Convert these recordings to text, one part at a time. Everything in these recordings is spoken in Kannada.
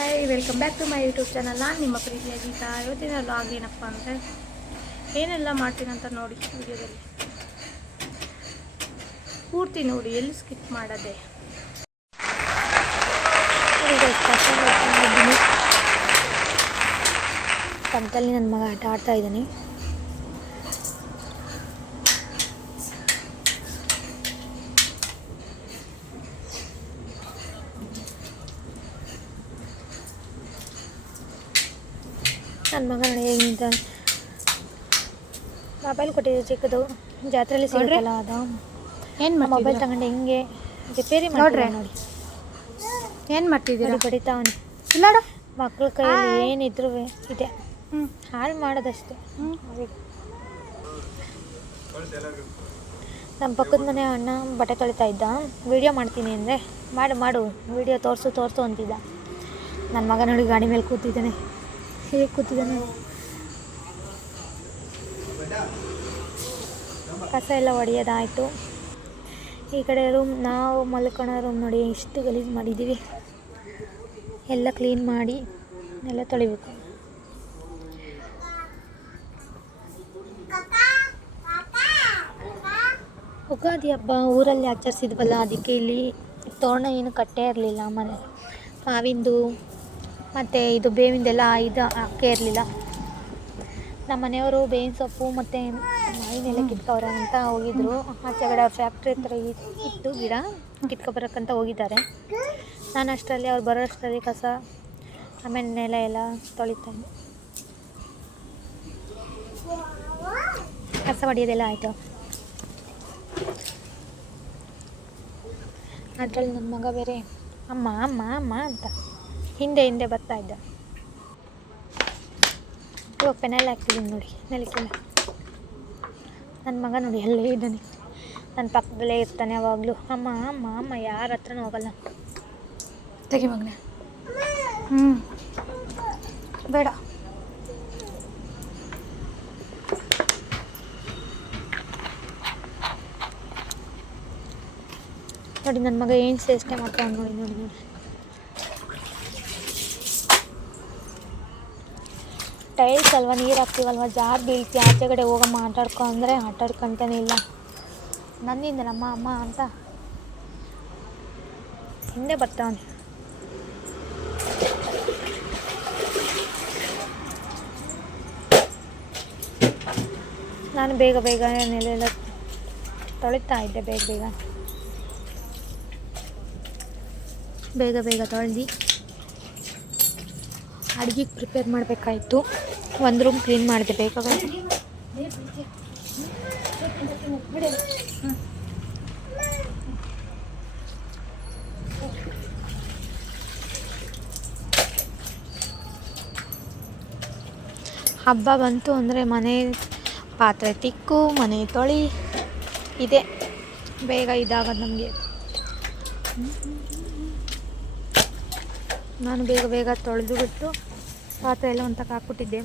Hi, welcome back to my YouTube channel. ನಾನು ನಿಮ್ಮ ಪ್ರೀತಿಯ ಗೀತಾ. ಇವತ್ತಿನ ವ್ಲಾಗ್ ಏನಪ್ಪ ಅಂದರೆ ಏನೆಲ್ಲ ಮಾಡ್ತೀನಿ ಅಂತ ನೋಡಿ ವಿಡಿಯೋದಲ್ಲಿ ಪೂರ್ತಿ ನೋಡಿ, ಎಲ್ಲಿ ಸ್ಕಿಪ್ ಮಾಡದೆ. ಪಕ್ಕದಲ್ಲಿ ನನ್ನ ಮಗ ಆಟ ಆಡ್ತಾ ಇದ್ದಾನೆ. ನನ್ನ ಮಗ ನೋಡಿ ಹೇಗಿದ್ದ. ಮೊಬೈಲ್ ಕೊಟ್ಟಿದ್ದೆ ಚಿಕ್ಕದು, ಜಾತ್ರೆಯಲ್ಲಿ ಸಿಗುತ್ತಲ್ಲ ಅದು. ಏನು ಮೊಬೈಲ್ ತಗೊಂಡು ಹೆಂಗೆ ರಿಪೇರಿ ಮಾಡ್ರಿ ನೋಡಿ. ಏನು ಮಾಡ್ತಿದ್ದೀರಾ? ಬಡಿತಾವನಿ ಇಲ್ಲ ಮಕ್ಳ ಕೈಯಲ್ಲಿ ಏನಿದ್ರು ಇದೆ, ಹಾಳು ಮಾಡೋದಷ್ಟೇ. ನಮ್ಮ ಪಕ್ಕದ ಮನೆ ಅಣ್ಣ ಬಟ್ಟೆ ತೊಳಿತಾ ಇದ್ದ. ವೀಡಿಯೋ ಮಾಡ್ತೀನಿ ಅಂದರೆ ಮಾಡು ವೀಡಿಯೋ ತೋರಿಸು ಅಂತಿದ್ದ. ನನ್ನ ಮಗ ನೋಡಿ ಗಾಡಿ ಮೇಲೆ ಕೂತಿದ್ದಾನೆ. ಹೇಗೆ ಕೂತಿದ್ದಾನೆ. ಕಸ ಎಲ್ಲ ಹೊಡೆಯೋದಾಯಿತು. ಈ ಕಡೆ ರೂಮ್, ನಾವು ಮಲ್ಕೊಳ್ಳೋ ರೂಮ್ ನೋಡಿ ಎಷ್ಟು ಗಲೀಜು ಮಾಡಿದ್ದೀವಿ. ಎಲ್ಲ ಕ್ಲೀನ್ ಮಾಡಿ ಎಲ್ಲ ತೊಳಿಬೇಕು. ಉಗಾದಿ ಹಬ್ಬ ಊರಲ್ಲಿ ಆಚರಿಸಿದ್ವಲ್ಲ, ಅದಕ್ಕೆ ಇಲ್ಲಿ ತೋರಣ ಏನು ಕಟ್ಟೇ ಇರಲಿಲ್ಲ. ಮನೆ ಮಾವಿಂದು ಮತ್ತು ಇದು ಬೇವಿಂದೆಲ್ಲ ಇದು ಹಾಕೇ ಇರಲಿಲ್ಲ. ನಮ್ಮ ಮನೆಯವರು ಬೇವಿನ ಸೊಪ್ಪು ಮತ್ತು ಮಾವಿನೆಲ್ಲ ಕಿತ್ಕೊವ್ರೆ ಅಂತ ಹೋಗಿದ್ರು. ಆಚೆ ಕಡೆ ಅವ್ರ ಫ್ಯಾಕ್ಟ್ರಿ ಹತ್ರ ಇತ್ತು ಗಿಡ, ಕಿತ್ಕೊಬರೋಕ್ಕಂತ ಹೋಗಿದ್ದಾರೆ. ನಾನು ಅಷ್ಟರಲ್ಲಿ ಅವ್ರು ಬರೋ ಅಷ್ಟರಲ್ಲಿ ಕಸ ಆಮೇಲೆ ನೆಲ ಎಲ್ಲ ತೊಳಿತಾಯಿದ್ದೆ. ಕಸ ಹೊಡೆಯೋದೆಲ್ಲ ಆಯಿತು. ಅದರಲ್ಲಿ ನನ್ನ ಮಗ ಬೇರೆ ಅಮ್ಮ ಅಮ್ಮ ಅಮ್ಮ ಅಂತ ಹಿಂದೆ ಬರ್ತಾ ಇದ್ದ. ಇವಾಗ ಪೆನಲ್ ಹಾಕ್ತಿದ್ದೀನಿ ನೋಡಿ ನೆಲಕ್ಕೆಲ್ಲ. ನನ್ನ ಮಗ ನೋಡಿ ಅಲ್ಲೇ ಇದ್ದಾನೆ, ನನ್ನ ಪಕ್ಕದಲ್ಲೇ ಇರ್ತಾನೆ ಯಾವಾಗಲೂ. ಅಮ್ಮ ಅಮ್ಮ ಅಮ್ಮ, ಯಾರ ಹತ್ರನೂ ಹೋಗಲ್ಲ. ತೆಗಿ ಮಗನೇ. ಬೇಡ. ನೋಡಿ ನನ್ನ ಮಗ ಏನು ಸೇಷ್ಟೆ ಮಾಡ್ತಾನೆ ನೋಡಿ. ಟೈಲ್ಸ್ ಅಲ್ವಾ, ನೀರು ಹಾಕ್ತೀವಲ್ವ, ಜಾರ್ ಬೀಳ್ತಿ. ಆಚೆ ಕಡೆ ಹೋಗಮ್ಮ ಆಟಾಡ್ಕೊ ಅಂದರೆ ಆಟಾಡ್ಕೊಂತಾನೆ ಇಲ್ಲ. ನನ್ನಿಂದ ನಮ್ಮ ಅಮ್ಮ ಅಂತ ಹಿಂದೆ ಬರ್ತಾವನೆ. ನಾನು ಬೇಗ ನೆಲೆಲ್ಲ ತೊಳಿತಾ ಇದ್ದೆ. ಬೇಗ ತೊಳೆದು ಅಡುಗೆಗೆ ಪ್ರಿಪೇರ್ ಮಾಡಬೇಕಾಯ್ತು. ಒಂದು ರೂಮ್ ಕ್ಲೀನ್ ಮಾಡಿದೆ ಬೇಗ. ಹಬ್ಬ ಬಂತು ಅಂದರೆ ಮನೆ ಪಾತ್ರೆ ತಿಕ್ಕು, ಮನೆ ತೊಳಿ, ಇದೆ ಬೇಗ ಇದಾಗೋದು ನಮಗೆ. ನಾನು ಬೇಗ ತೊಳೆದು ಬಿಟ್ಟು ಪಾತ್ರೆ ಎಲ್ಲ ಒಂದು ತಕ್ಕ ಹಾಕ್ಬಿಟ್ಟಿದ್ದೆ.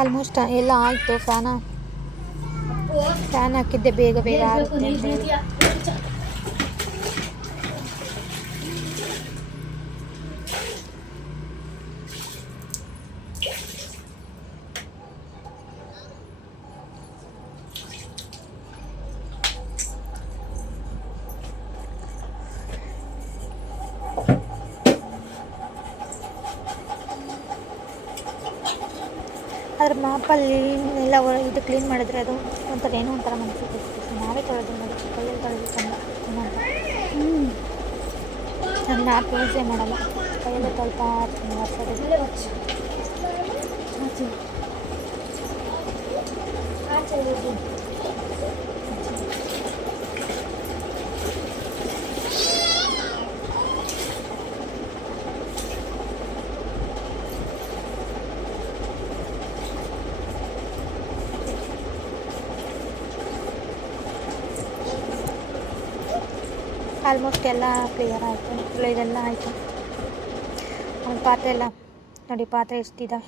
ಆಲ್ಮೋಸ್ಟ್ ಎಲ್ಲ ಆಯಿತು. ಫ್ಯಾನ್ ಹಾಕಿದ್ದೆ ಬೇಗ ಆಗುತ್ತೆ ಅಂತ ಹೇಳಿ. ಅದ್ರ ಮಾಪಲ್ಲಿ ಎಲ್ಲ ಇದು ಕ್ಲೀನ್ ಮಾಡಿದ್ರೆ ಅದು ಏನೋ ಒಂಥರ ಮನಸ್ಸಿಗೆ ನಾವೇ ತೊಳೆದು ನೋಡಿ, ಕೈಯಲ್ಲಿ ತೊಳೆದು ಏನೋ ಅಂತ. ನಾನು ಮ್ಯಾಪ್ ಯೂಸೇ ಮಾಡಲ್ಲ, ಕೈಯಲ್ಲೇ ತೊಳ್ತಾ ಇರ್ತೀನಿ ವರ್ಷದಲ್ಲಿ. ಆಲ್ಮೋಸ್ಟ್ ಎಲ್ಲ ಕ್ಲಿಯರ್ ಆಯಿತು. ಇದೆಲ್ಲ ಆಯಿತು. ಒಂದು ಪಾತ್ರೆ ಎಲ್ಲ ನೋಡಿ, ಪಾತ್ರೆ ಎಷ್ಟಿದೆ.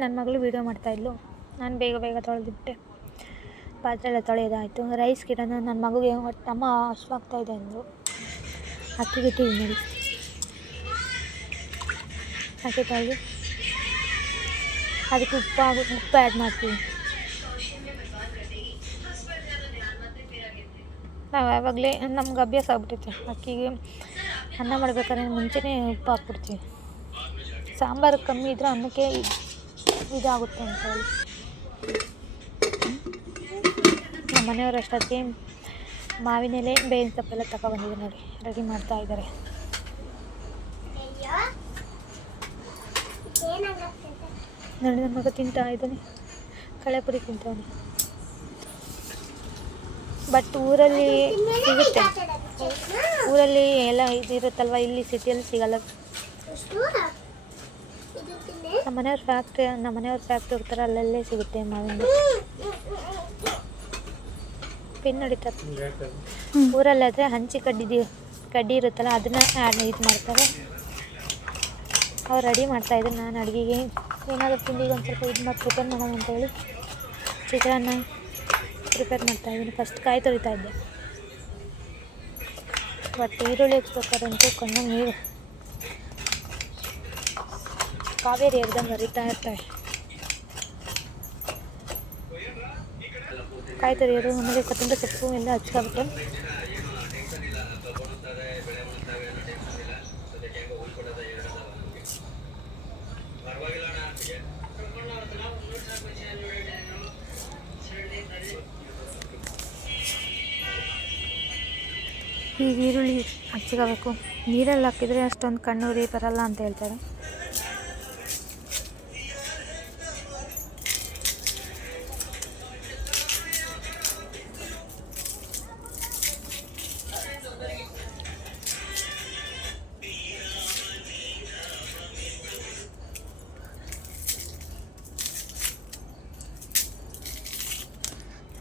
ನನ್ನ ಮಗಳು ವೀಡಿಯೋ ಮಾಡ್ತಾಯಿದ್ಲು, ನಾನು ಬೇಗ ಬೇಗ ತೊಳೆದಿಟ್ಟೆ. ಪಾತ್ರೆ ಎಲ್ಲ ತೊಳೆಯೋದಾಯಿತು. ರೈಸ್ ಗಿಡನ ನನ್ನ ಮಗುಗೆ ಅಮ್ಮ ಹಶ್ವಾಗ್ತಾಯಿದೆ ಅಂದರು. ಅಕ್ಕಿಗೆ ಇಟ್ಟಿದ್ದೀನಿ ನೋಡಿ. ಅಕ್ಕಿ ತೊಳೆದು ಅದಕ್ಕೆ ಉಪ್ಪು ಆ್ಯಡ್ ಮಾಡ್ತೀವಿ. ನಾವು ಯಾವಾಗಲೇ ನಮ್ಗೆ ಅಭ್ಯಾಸ ಆಗ್ಬಿಟ್ಟೈತೆ. ಅಕ್ಕಿಗೆ ಅನ್ನ ಮಾಡ್ಬೇಕಾದ್ರೆ ಮುಂಚೆನೇ ಉಪ್ಪು ಹಾಕ್ಬಿಡ್ತೀವಿ. ಸಾಂಬಾರು ಕಮ್ಮಿ ಇದ್ದರೆ ಅನ್ನಕ್ಕೆ ಇದಾಗುತ್ತೆ ಅಂತ ಹೇಳಿ. ನಮ್ಮ ಮನೆಯವರು ಅಷ್ಟೊತ್ತಿಗೆ ಮಾವಿನ ಎಲೆ ಬೇವಿನ ಸೊಪ್ಪೆಲ್ಲ ತಗೊಬಂದಿದ್ದಾರೆ ನೋಡಿ, ರೆಡಿ ಮಾಡ್ತಾ ಇದ್ದಾರೆ. ನೋಡಿ ನನ್ನ ಮಗ ತಿಂತಾ ಇದ್ದಾನೆ, ಕಳೆಪುರಿ ತಿಂತಾನೆ. ಬಟ್ ಊರಲ್ಲಿ ಸಿಗುತ್ತೆ, ಊರಲ್ಲಿ ಎಲ್ಲ ಇದಿರುತ್ತಲ್ವ, ಇಲ್ಲಿ ಸಿಟಿಯಲ್ಲಿ ಸಿಗಲ್ಲ. ನಮ್ಮ ಮನೆಯವ್ರ ಫ್ಯಾಕ್ಟ್ರಿ ಹೋಗ್ತಾರೆ, ಅಲ್ಲಲ್ಲೇ ಸಿಗುತ್ತೆ ಮಾವಿನ ಪಿನ್ ಹೊಡಿತಾರೆ. ಊರಲ್ಲಾದರೆ ಹಂಚಿ ಕಡ್ಡಿ ಇರುತ್ತಲ್ಲ, ಅದನ್ನು ಇದು ಮಾಡ್ತಾರೆ. ಅವ್ರು ರೆಡಿ ಮಾಡ್ತಾಯಿದ್ರು. ನಾನು ಅಡುಗೆಗೆ ಏನಾದರೂ ತಿಂಡಿಗೆ ಒಂದು ಸ್ವಲ್ಪ ಪ್ರಿಪೇರ್ ಮಾಡೋಣ ಅಂತೇಳಿ ಚಿತ್ರಾನ್ನ ಪ್ರಿಪೇರ್ ಮಾಡ್ತಾಯಿದ್ದೀನಿ. ಫಸ್ಟ್ ಕಾಯಿ ತೊಳಿತಾ ಇದ್ದೆ. ಬಟ್ ಈರುಳ್ಳಿ ಹೆಚ್ಚಬೇಕಾದಂತೂ ಕಣ್ಣಾಗ ನೀರು ಕಾವೇರಿ ಎರ್ದಂಗೆ ಹರಿತಾ ಇರ್ತಾರೆ. ಕಾಯಿ ತೊಳೆಯೋದು, ಆಮೇಲೆ ಕೊತ್ತಂಬರಿ ಸೊಪ್ಪು ಎಲ್ಲ ಹಚ್ಕೊಬಿಟ್ಟು ಈಗ ಈರುಳ್ಳಿ ಹಚ್ಕೋಬೇಕು. ನೀರಲ್ಲಿ ಹಾಕಿದರೆ ಅಷ್ಟೊಂದು ಕಣ್ಣುರಿ ಬರಲ್ಲ ಅಂತ ಹೇಳ್ತಾರೆ.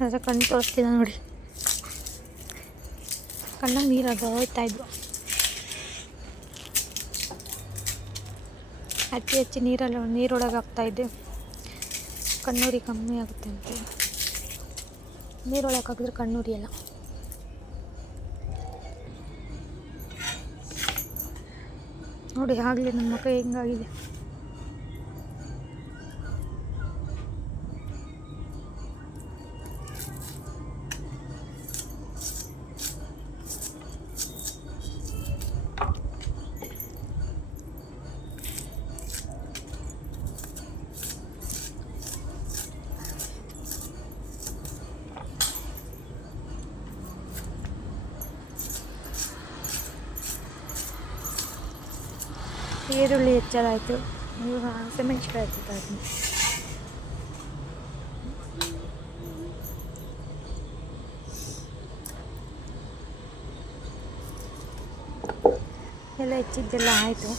ಅದರ ಕಣ್ಣು ತೋರಿಸ್ತಿದ್ದ ನೋಡಿ, ಕಣ್ಣಾಗ ನೀರಾಗ ಹೋಯ್ತಾಯಿದ್ವು. ಹಚ್ಚಿ ನೀರೊಳಗೆ ಹಾಕ್ತಾಯಿದ್ದೆ. ಕಣ್ಣೂರಿ ಕಮ್ಮಿ ಆಗುತ್ತೆ ಅಂತ ನೀರೊಳಗೆ ಹಾಕಿದ್ರೆ ಕಣ್ಣೂರಿ ಎಲ್ಲ. ನೋಡಿ ಆಗಲಿ ನನ್ನ ಮಕ್ಕ ಹೆಂಗಾಗಿದೆ. ಈರುಳ್ಳಿ ಹೆಚ್ಚಲಾಯಿತು. ಇವಾಗ ಹಸಿಮೆಣ್ಸಿಕಾಯಿ ಹಾಕ್ತಾ ಇದ್ದೀನಿ. ಎಲ್ಲ ಹೆಚ್ಚಿದ್ದೆಲ್ಲ ಆಯಿತು.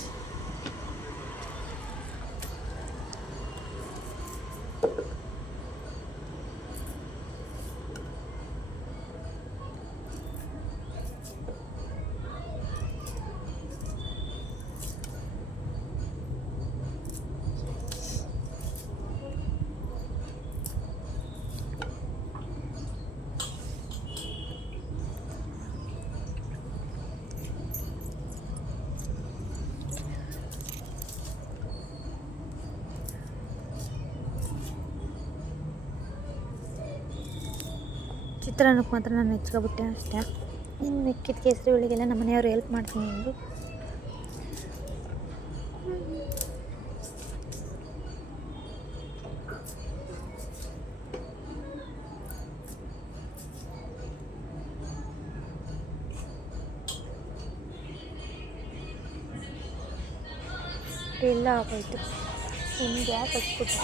ಚಿತ್ರಾನ್ನಕ್ಕೆ ಮಾತ್ರ ನಾನು ಹೆಚ್ಕೊಬಿಟ್ಟೆ ಅಷ್ಟೇ. ಇನ್ನು ಮಿಕ್ಕಿದ ಕೇಸರಿ ಹುಳಿಗೆಲ್ಲ ನಮ್ಮ ಮನೆಯವರು ಹೆಲ್ಪ್ ಮಾಡ್ತೀನಿ ಅಂದರು. ಎಲ್ಲ ಆಗೋಯ್ತು. ಇನ್ನು ಗ್ಯಾಸ್ ಹಚ್ಬಿಟ್ಟು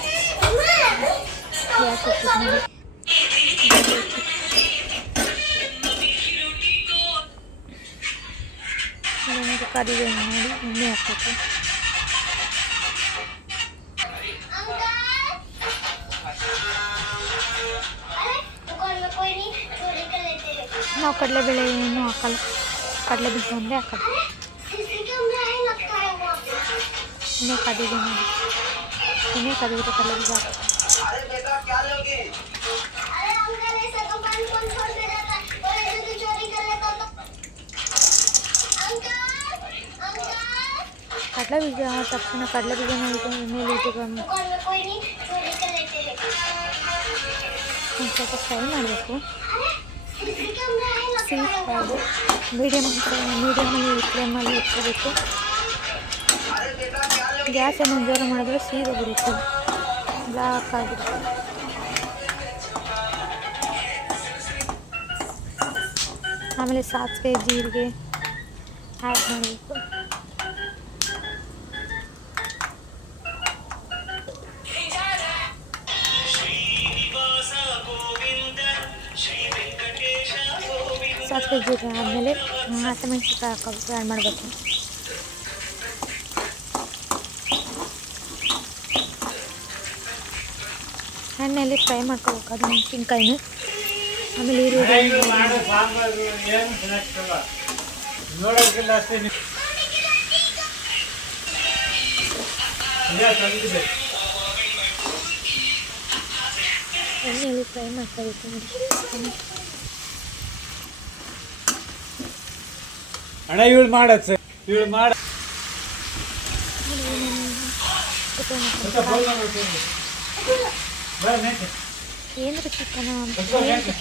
ನಮಗೆ ಕರಿದೆ ನೋಡಿ ಎಣ್ಣೆ ಹಾಕಬೇಕು. ನಾವು ಕಡಲೆಬೇಳೆ ಏನೂ ಹಾಕಲ್ಲ, ಕಡಲೆ ಬೀಜ ಒಂದೇ ಹಾಕೋದು. ಎಣ್ಣೆ ಕದಿದೆ ನೋಡಿ, ಎಣ್ಣೆ ಕದಿದ್ರೆ ಕಡಲೆ ಬೀಜ ಹಾಕಿ ಕಡಲೆ ಬೀಜ ಆದ ತಕ್ಷಣ ಕಡಲೆ ಬೀಜನ ಎಣ್ಣೆಯಲ್ಲಿ ಇಟ್ಕೊಂಡು ಒಂದು ಸ್ವಲ್ಪ ಫ್ರೈ ಮಾಡಬೇಕು. ಸೀದು ಮೀಡಿಯಮಲ್ಲಿ ಫ್ಲೇಮಲ್ಲಿ ಇಟ್ಕೋಬೇಕು. ಗ್ಯಾಸನ್ನು ಜೋರು ಮಾಡಿದ್ರೆ ಸೀದು ಬಿಡುತ್ತೆ, ಬ್ಲಾಕ್ ಆಗಿರುತ್ತೆ. ಆಮೇಲೆ ಸಾಸಿವೆ ಜೀರಿಗೆ ಆ್ಯಡ್ ಮಾಡಬೇಕು. ಸಾಸಿವೆ ಜೀರಿಗೆ ಆದಮೇಲೆ ಹಸಿಮೆಣಸಿನ್ಕಾಯಿ ಹಾಕಬೇಕು, ಆ್ಯಡ್ ಮಾಡಬೇಕು. ಎಣ್ಣೆಯಲ್ಲಿ ಫ್ರೈ ಮಾಡ್ಕೋಬೇಕು ಅದು ಮೆಣಸಿನ್ಕಾಯಿನ. ಆಮೇಲೆ ಈರುಳ್ಳಿ ಎಣ್ಣೆ ಎಣ್ಣೆಯಲ್ಲಿ ಫ್ರೈ ಮಾಡ್ಕೋಬೇಕು ನೋಡಿ. ಅಣ್ಣ ಇವಳು ಮಾಡತ್ ಸರ್, ಇವಳು ಮಾಡ ಏನರ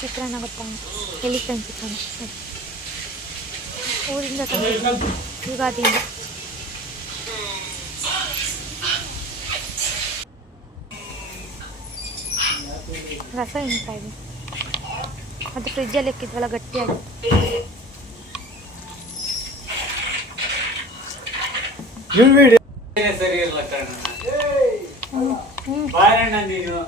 ಚಿತ್ರಾನ್ನ ಗೊತ್ತಾ? ಎಲಿಫೆಂಟ್ ಚಿತ್ರಾನ್ನ ಊರಿಂದ ತಂದು ಯುಗಾದಿಯಿಂದ. ರಸ ಇಂತ ಇದೆ, ಅದು ಫ್ರಿಜ್ಜಲ್ಲಿ ಇಕ್ಕಿದ್ವಲ್ಲ ಗಟ್ಟಿಯಾಗಿ. ಸರಿ ಇರಲ್ಲ ಕಣ್ಣ, ಬಾರಣ್ಣ ನೀನು.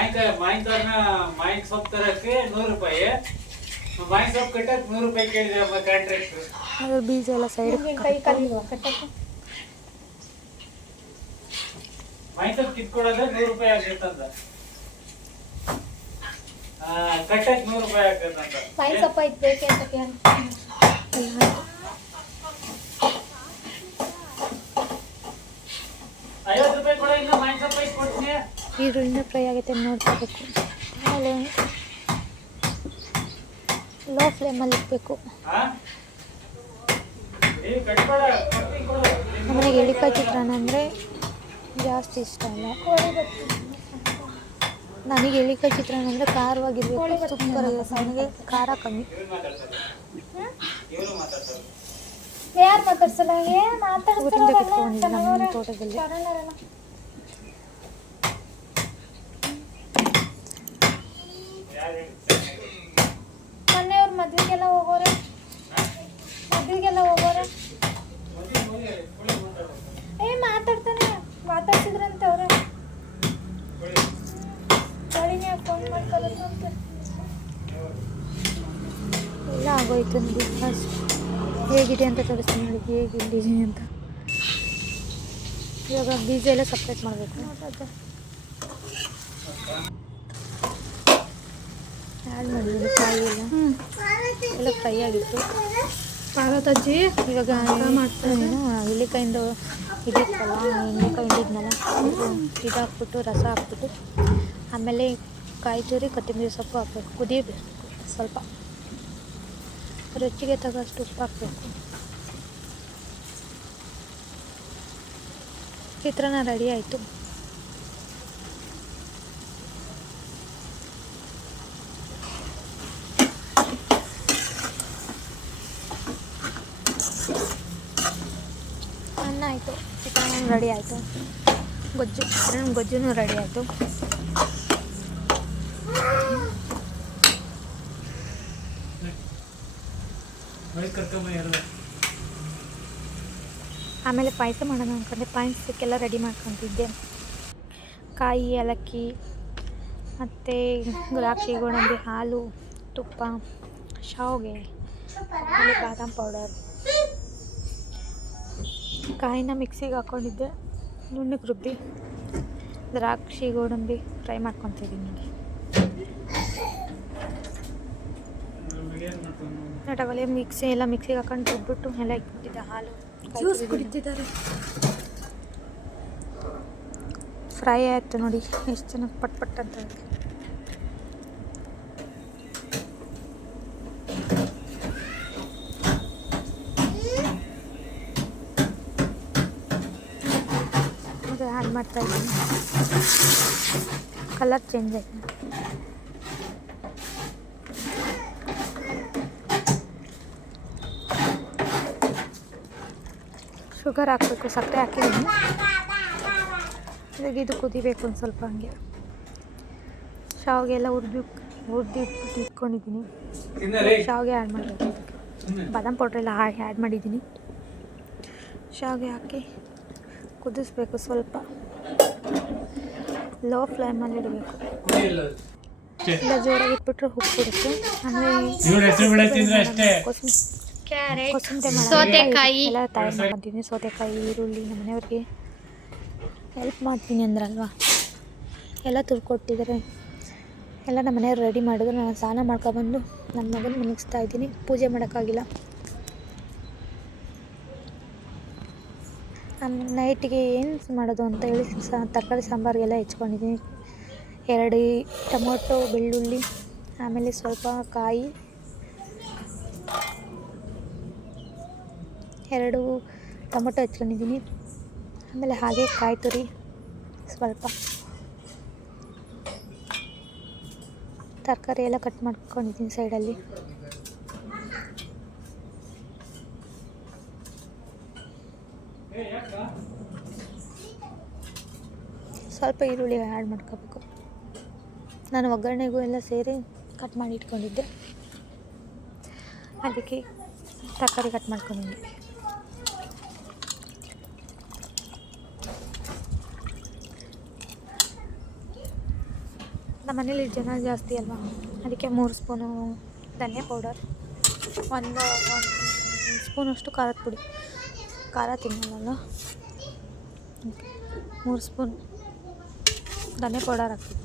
ಮಾಯಿನ ಸೊಪ್ಪು ತರಕ್ಕೆ 100 ರೂಪಾಯಿ, ಮಾಯಿನ ಸೊಪ್ಪು ಕಟ್ಟಕ್ಕೆ 100 ರೂಪಾಯಿ ಕೇಳಿದ್ರೆ ಕಾಂಟ್ರಾಕ್ಟ್. ಅದು ಬೀಜ ಎಲ್ಲ ಸೈಡ್ ಮಾಯಿನ ಸೊಪ್ಪು ಕಿತ್ಕೊಡೋದ್ರೆ 100 ರೂಪಾಯಿ ಆಗತ್ತಂತ, ಕಟ್ಟಕ್ಕೆ 100 ರೂಪಾಯಿ ಆಗತ್ತಂತ. ಮಾಯಿನ ಸೊಪ್ಪು ಐತೆ ಬೇಕೆ ಅಂತ ಕೇಳಿ 50 ರೂಪಾಯಿ ಕೊಡ, ಇಲ್ಲ ಮಾಯಿನ ಸೊಪ್ಪು ಐತೆ ಕೊಡ್ತೀನಿ. ಈರುಳ್ಳಿನ ಫ್ರೈ ಆಗೈತೆ ನೋಡ್ಕೋಬೇಕು. ಆಮೇಲೆ ಲೋ ಫ್ಲೇಮಲ್ಲಿ ಇಡಬೇಕು. ನಮ್ಮನೆಗೆ ಎಳಿಕಾಯಿ ಚಿತ್ರಾನ್ನ ಅಂದರೆ ಜಾಸ್ತಿ ಇಷ್ಟ ಅಲ್ಲ. ನನಗೆ ಎಳಿಕಾಯಿ ಚಿತ್ರಾನ್ನ ಅಂದರೆ ಖಾರವಾಗಿರ್ಬೇಕು, ಸೂಪರ್ ಆಗಿರುತ್ತೆ. ನನಗೆ ಖಾರ ಕಮ್ಮಿ. ಯಾರು ಮಾತಾಡ್ಸಲ್ಲ, ಏನು ಊರಿಂದ ಕಿತ್ಕೊಂಡಿದ್ದೆ ನಮ್ಮ ತೋಟದಲ್ಲಿ. ಮೊನ್ನೆಯವ್ರು ಮದ್ವೆಗೆಲ್ಲ ಹೋಗೋರೆ, ಮಾತಾಡ್ಸಿದ್ರಂತೆ ಅವ್ರೆ. ಗಾಡಿನೇ ಫೋನ್ ಮಾಡ್ಕೊಳ್ಳೋದು ಎಲ್ಲ ಆಗೋಯ್ತು ನೋಡಿ. ಫಸ್ಟ್ ಹೇಗಿದೆ ಅಂತ ತೋರಿಸ್ತೀನಿ ನೋಡಿ, ಹೇಗಿದ್ದೀರಿ ಅಂತ. ಇವಾಗ ಬೀಜ ಎಲ್ಲ ಸಪ್ರೇಟ್ ಮಾಡಬೇಕು. ಆ್ಯಡ್ ಮಾಡಿದ್ದೀನಿ ಕಾಯಿ ಎಲ್ಲ ಫ್ರೈ ಆಗಿತ್ತು. ಪಾರ್ವತಜ್ಜಿ ಇವಾಗ ಎಲೆಕಾಯಿಂದ ಹಿಡಿಯುತ್ತಲ್ಲ, ಎಣ್ಣೆಕಾಯಿ ಹಿಡಿದ್ನಲ್ಲ, ಇದು ಹಾಕ್ಬಿಟ್ಟು ರಸ ಹಾಕ್ಬಿಟ್ಟು ಆಮೇಲೆ ಕಾಯಿ ತುರಿ ಕೊತ್ತಂಬರಿ ಸೊಪ್ಪು ಹಾಕಬೇಕು. ಕುದಿಯಬೇಕು ಸ್ವಲ್ಪ, ರುಚಿಗೆ ತಗೋಷ್ಟು ಉಪ್ಪು ಹಾಕಬೇಕು. ಚಿತ್ರಾನ್ನ ರೆಡಿ ಆಯಿತು. ಅನ್ನ ಆಯಿತು, ಚಿತ್ರಾನ್ನ ರೆಡಿ ಆಯಿತು, ಗೊಜ್ಜುನೂ ರೆಡಿ ಆಯಿತು. ಆಮೇಲೆ ಪಾಯಸ ಮಾಡೋಣ ಅಂದ್ಕೊಂಡೆ. ಪಾಯಸಕ್ಕೆಲ್ಲ ರೆಡಿ ಮಾಡ್ಕೊತಿದ್ದೆ. ಕಾಯಿ, ಏಲಕ್ಕಿ ಮತ್ತು ದ್ರಾಕ್ಷಿ, ಗೋಡಂಬಿ, ಹಾಲು, ತುಪ್ಪ, ಶಾವಿಗೆ, ಆಮೇಲೆ ಬಾದಾಮ್ ಪೌಡರ್. ಕಾಯಿನ ಮಿಕ್ಸಿಗೆ ಹಾಕ್ಕೊಂಡಿದ್ದೆ, ನುಣ್ಣಗೆ ರುಬ್ಬಿ ದ್ರಾಕ್ಷಿ ಗೋಡಂಬಿ ಫ್ರೈ ಮಾಡ್ಕೊತಿದ್ದೀನಿ. ನಟವಲೆ ಎಲ್ಲ ಮಿಕ್ಸಿಗೆ ಹಾಕೊಂಡು ರುಬ್ಬಿಟ್ಟು ಎಲ್ಲ ಇಟ್ಬಿಟ್ಟಿದ್ದೆ. ಹಾಲು ಜ್ಯೂಸ್ ಕುಡಿತಿದ್ದಾರೆ. ಫ್ರೈ ಆಯಿತು ನೋಡಿ, ಎಷ್ಟು ಚೆನ್ನಾಗಿ ಪಟ್ ಪಟ್ ಅಂತ ಇದೆ. ಆ್ಯಡ್ ಮಾಡ್ತಾಯಿದ್ದೀನಿ. ಕಲರ್ ಚೇಂಜ್ ಆಯಿತು. ಶುಗರ್ ಹಾಕಬೇಕು, ಸಕ್ಕರೆ ಹಾಕಿದ್ದೀನಿ. ಇದು ಕುದಿಬೇಕು ಒಂದು ಸ್ವಲ್ಪ. ಹಂಗೆ ಶಾವಿಗೆ ಎಲ್ಲ ಹುರಿದಿಟ್ಬಿಟ್ಟು ಇಟ್ಕೊಂಡಿದ್ದೀನಿ. ಶಾವಿಗೆ ಆ್ಯಡ್ ಮಾಡಬೇಕು. ಬಾದಾಮ್ ಪೌಡ್ರೆಲ್ಲ ಆ್ಯಡ್ ಮಾಡಿದ್ದೀನಿ. ಶಾವಿಗೆ ಹಾಕಿ ಕುದಿಸ್ಬೇಕು. ಸ್ವಲ್ಪ ಲೋ ಫ್ಲೇಮಲ್ಲಿ ಇಡಬೇಕು. ಇಲ್ಲ ಜೋರಾಗಿ ಇಟ್ಬಿಟ್ರೆ ಉಪ್ಪು ಬಿಡುತ್ತೆ. ಆಮೇಲೆ ಕ್ಯಾರೆಟ್, ಸೌತೆಕಾಯಿ ಎಲ್ಲ ತಯಾರು ಮಾಡ್ತೀನಿ. ಸೌತೆಕಾಯಿ, ಈರುಳ್ಳಿ ನಮ್ಮ ಮನೆಯವ್ರಿಗೆ ಹೆಲ್ಪ್ ಮಾಡ್ತೀನಿ ಅಂದ್ರಲ್ವಾ, ಎಲ್ಲ ತುರ್ಕೊಟ್ಟಿದ್ದಾರೆ. ಎಲ್ಲ ನಮ್ಮ ಮನೆಯವ್ರು ರೆಡಿ ಮಾಡಿದ್ರು. ನಾನು ಸ್ನಾನ ಮಾಡ್ಕೊಬಂದು ನನ್ನ ಮಗನ ಮಲಗಿಸ್ತಾ ಇದ್ದೀನಿ. ಪೂಜೆ ಮಾಡೋಕ್ಕಾಗಿಲ್ಲ. ನಾನು ನೈಟಿಗೆ ಏನು ಮಾಡೋದು ಅಂತ ಹೇಳಿ ತರಕಾರಿ ಸಾಂಬಾರಿಗೆಲ್ಲ ಹೆಚ್ಕೊಂಡಿದ್ದೀನಿ. 2 ಟೊಮೊಟೊ, ಬೆಳ್ಳುಳ್ಳಿ, ಆಮೇಲೆ ಸ್ವಲ್ಪ ಕಾಯಿ, 2 ಟೊಮೊಟೊ ಹೆಚ್ಕೊಂಡಿದ್ದೀನಿ. ಆಮೇಲೆ ಹಾಗೆ ಕಾಯಿ ತುರಿ ಸ್ವಲ್ಪ, ತರಕಾರಿ ಎಲ್ಲ ಕಟ್ ಮಾಡ್ಕೊಂಡಿದ್ದೀನಿ ಸೈಡಲ್ಲಿ. ಸ್ವಲ್ಪ ಈರುಳ್ಳಿ ಆ್ಯಡ್ ಮಾಡ್ಕೋಬೇಕು. ನಾನು ಒಗ್ಗರಣೆಗೂ ಎಲ್ಲ ಸೇರಿ ಕಟ್ ಮಾಡಿ ಇಟ್ಕೊಂಡಿದ್ದೆ, ಅದಕ್ಕೆ ತರಕಾರಿ ಕಟ್ ಮಾಡ್ಕೊಂಡಿದ್ದೆ. ನಮ್ಮ ಮನೇಲಿ ಜನ ಜಾಸ್ತಿ ಅಲ್ವಾ, ಅದಕ್ಕೆ 3 ಸ್ಪೂನು ಧನಿಯಾ ಪೌಡರ್, 1 ಸ್ಪೂನಷ್ಟು ಖಾರದ ಪುಡಿ. ಖಾರ ತಿನ್ನಲ್ಲ, 3 ಸ್ಪೂನ್ ಧನಿಯಾ ಪೌಡರ್ ಹಾಕ್ತೀನಿ.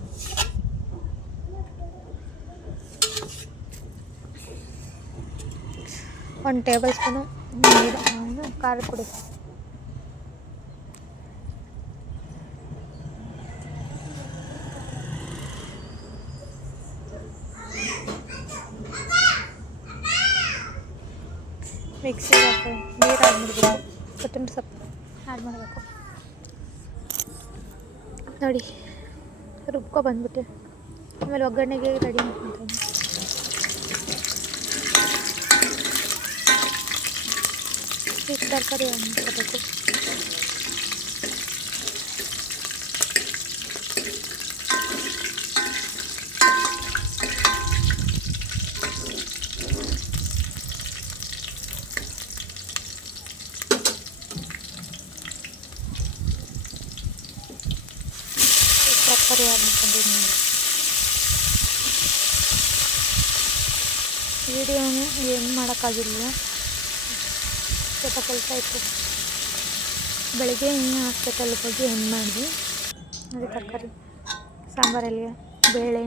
ಒಂದು ಟೇಬಲ್ ಸ್ಪೂನು ನೀರು, ಖಾರದ ಪುಡಿ. ಮಿಕ್ಸಿಗೆ ಹಾಕಿ ನೀರು ಆ್ಯಡ್ ಮಾಡಬೇಕು. ಕೊತ್ತಂಬರಿ ಸೊಪ್ಪು ಆ್ಯಡ್ ಮಾಡಬೇಕು. ನೋಡಿ ಬಂದ್ಬಿಟ್ಟೆ. ಆಮೇಲೆ ಒಗ್ಗರಣೆಗೆ ರೆಡಿ ಮಾಡ್ಕೊತೀನಿ. ಇಷ್ಟು ತರಕಾರಿ ಹಾಕ್ಕೋಬೇಕು. ತರಕಾರಿ ಮಾಡ್ಕೊಂಡಿದ್ದೀನಿ. ವಿಡಿಯೋನು ಏನು ಮಾಡೋಕ್ಕಾಗಿರಲಿಲ್ಲ, ಸ್ವಲ್ಪ ಕೆಲಸ ಇತ್ತು. ಬೆಳಗ್ಗೆ ಹಾಸ್ಪಿಟಲ್ಗೆ ಹೋಗಿ ಏನು ಮಾಡಿದ್ವಿ. ಅದೇ ತರಕಾರಿ ಸಾಂಬಾರಲ್ಲಿ ಬೇಳೆ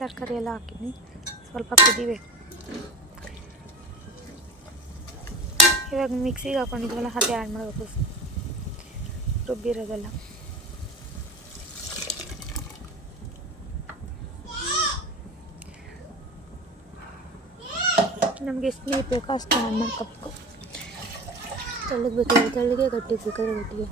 ತರಕಾರಿ ಎಲ್ಲ ಹಾಕಿದ್ವಿ. ಸ್ವಲ್ಪ ಕುದಿಬೇಕು. ಇವಾಗ ಮಿಕ್ಸಿಗೆ ಹಾಕ್ಕೊಂಡಿದ್ವಲ್ಲ ಅದೇ ಆ್ಯಡ್ ಮಾಡಬೇಕು, ರುಬ್ಬಿರೋದೆಲ್ಲ. ನಮಗೆ ಎಷ್ಟು ನೀರು ಬೇಕೋ ಅಷ್ಟು ಆ್ಯಡ್ ಮಾಡ್ಕೋಬೇಕು. ತೆಳ್ಳಗೆ ಬೇಕಾದ್ರೆ ತೆಳ್ಳಗೆ, ಗಟ್ಟಿಗೆ ಬೇಕಾದ್ರೆ ಗಟ್ಟಿಗೆ.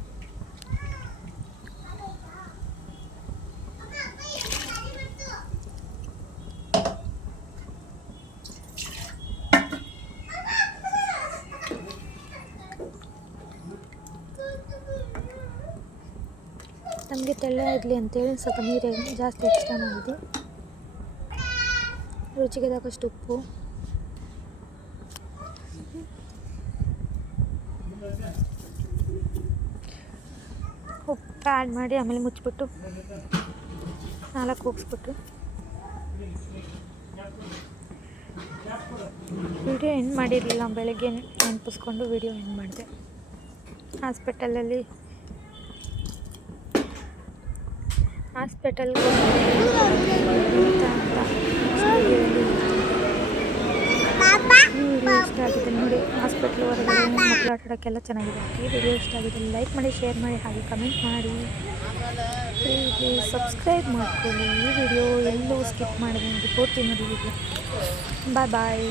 ನಮಗೆ ತೆಳ್ಳ ಇರಲಿ ಅಂತೇಳಿ ಸ್ವಲ್ಪ ನೀರು ಜಾಸ್ತಿ ಎಕ್ಸ್ಟ್ರಾ ಮಾಡಿದ್ದೆ. ರುಚಿಗೆ ತಕ್ಕಷ್ಟು ಉಪ್ಪು, ಆ್ಯಡ್ ಮಾಡಿ ಆಮೇಲೆ ಮುಚ್ಚಿಬಿಟ್ಟು 4 ಕೂಗಿಸ್ಬಿಟ್ಟು ವಿಡಿಯೋ ಎಂಡ್ ಮಾಡಿರಲಿಲ್ಲ. ಬೆಳಗ್ಗೆ ನೆನಪಿಸ್ಕೊಂಡು ವಿಡಿಯೋ ಎಂಡ್ ಮಾಡಿದೆ. ಹಾಸ್ಪಿಟಲ್ಗೆ ವಿಡಿಯೋ ಇಷ್ಟ ಆಗಿದೆ ನೋಡಿ. ಹಾಸ್ಪಿಟ್ಲ್ ಹೊರಗಡೆ ಮಕ್ಕಳು ಆಟಾಡೋಕ್ಕೆಲ್ಲ ಚೆನ್ನಾಗಿದೆ. ಈ ವಿಡಿಯೋ ಇಷ್ಟ ಆಗಿದೆ ಲೈಕ್ ಮಾಡಿ, ಶೇರ್ ಮಾಡಿ, ಹಾಗೆ ಕಮೆಂಟ್ ಮಾಡಿ. ಪ್ಲೀಸ್ ಸಬ್ಸ್ಕ್ರೈಬ್ ಮಾಡ್ಕೊಳ್ಳಿ. ಈ ವಿಡಿಯೋ ಎಲ್ಲೂ ಸ್ಕಿಪ್ ಮಾಡಿದೆ ಪೂರ್ತಿ ನೋಡಿ ವಿಡಿಯೋ. ಬಾಯ್.